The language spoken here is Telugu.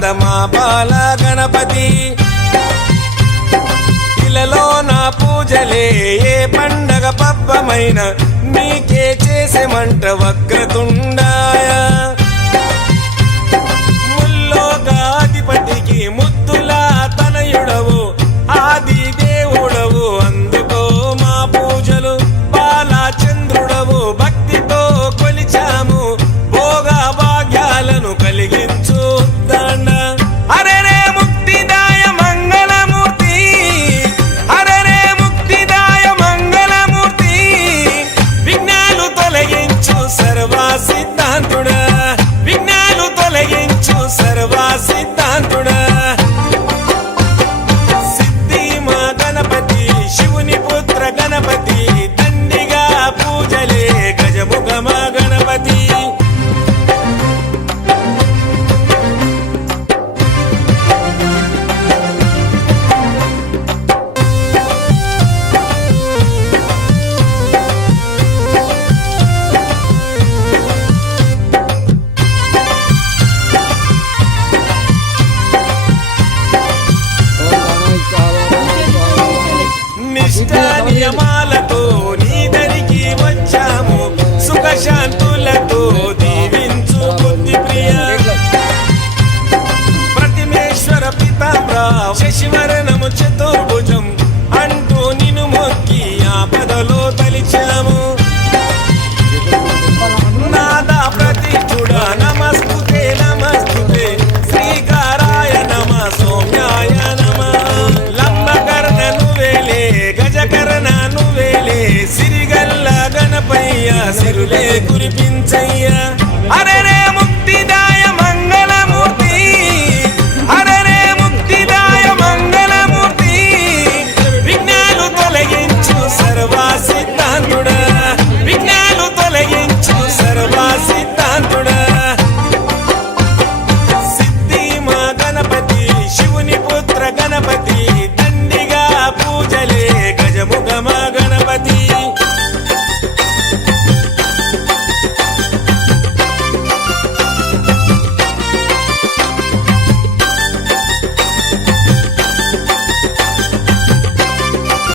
సంపద మా బాల గణపతి ఇలలో నా పూజలే ఏ పండగ పబ్బమైన నీకే చేసేమంట వక్రతుండాయ ముల్లోకాధిపతికి ముద్దుల తనయుడవు ఆది దేవుడవు అందుకో మా పూజలు బాలచంద్రుడవు భక్తితో కొలిచాము భోగ భాగ్యాలను కలిగించు దండ అరే రే ముక్తిదాయ మంగళమూర్తి అరే రే ముక్తిదాయ మంగళమూర్తి విఘ్నాలు తొలగించు సర్వ సిద్ధాంతుడా విఘ్నాలు తొలగించు సర్వ సిద్ధాంతుడా సిద్ధి మా గణపతి శివుని పుత్ర గణపతి దండిగా పూజలే గజముఖ మా గణపతి నిష్ఠా నియమాలతో నీ దరికి వచ్చాము సుఖశాంతులతో దీవించు బుద్ధి ప్రియ ప్రతిమేశ్వర పితాంబర శశివరణము చతుర్భుజం అంటూ నిన్ను మొక్కి